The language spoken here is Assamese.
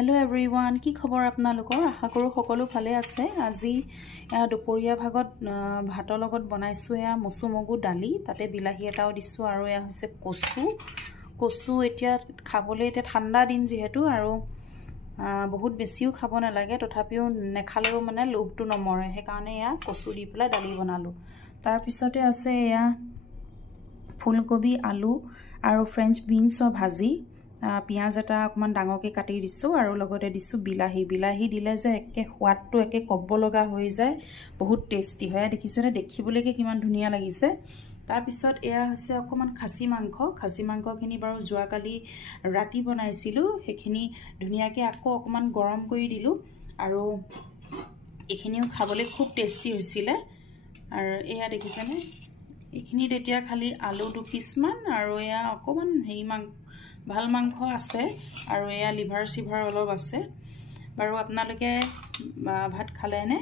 हेलो एवरीवन की खबर आपनालोকৰ आशा करूँ সকলো ভালে আছে। আজি দুপৰীয়া ভাগত ভাতৰ লগত বনাইছো এয়া মচু মগু দালি, তাতে বিলাহী এটাও দিছো আৰু এয়া হৈছে কচু এতিয়া খাবলৈ এতিয়া ঠাণ্ডা দিন যেহেতু আৰু বহুত বেছিও খাব নালাগে, তথাপিও নেখালেও মানে লোভটো নমৰে, সেইকাৰণে এয়া কচু দি পেলাই দালি বনালো। তাৰ পিছতে আছে এয়া ফুলকবি আলু আৰু ফ্ৰেঞ্চ বিনছৰ ভাজি, পিঁয়াজ এটা অকমান ডাঙৰকৈ কাটি দিছোঁ আৰু লগতে দিছোঁ বিলাহী দিলে যে একে সোৱাদটো একে ক'ব লগা হৈ যায়, বহুত টেষ্টি হয়। দেখিছেনে, দেখিবলৈকে কিমান ধুনীয়া লাগিছে। তাৰপিছত এয়া হৈছে অকণমান খাচী মাংসখিনি বাৰু যোৱাকালি ৰাতি বনাইছিলোঁ, সেইখিনি ধুনীয়াকৈ আকৌ অকণমান গৰম কৰি দিলোঁ আৰু এইখিনিও খাবলৈ খুব টেষ্টি হৈছিলে। আৰু এয়া দেখিছেনে, এইখিনিত এতিয়া খালি আলু 2 পিচমান আৰু এয়া অকণমান ভাল মাংস আছে আৰু এয়া লিভাৰ চিভাৰ অলপ আছে। বাৰু আপোনালোকে ভাত খালেনে?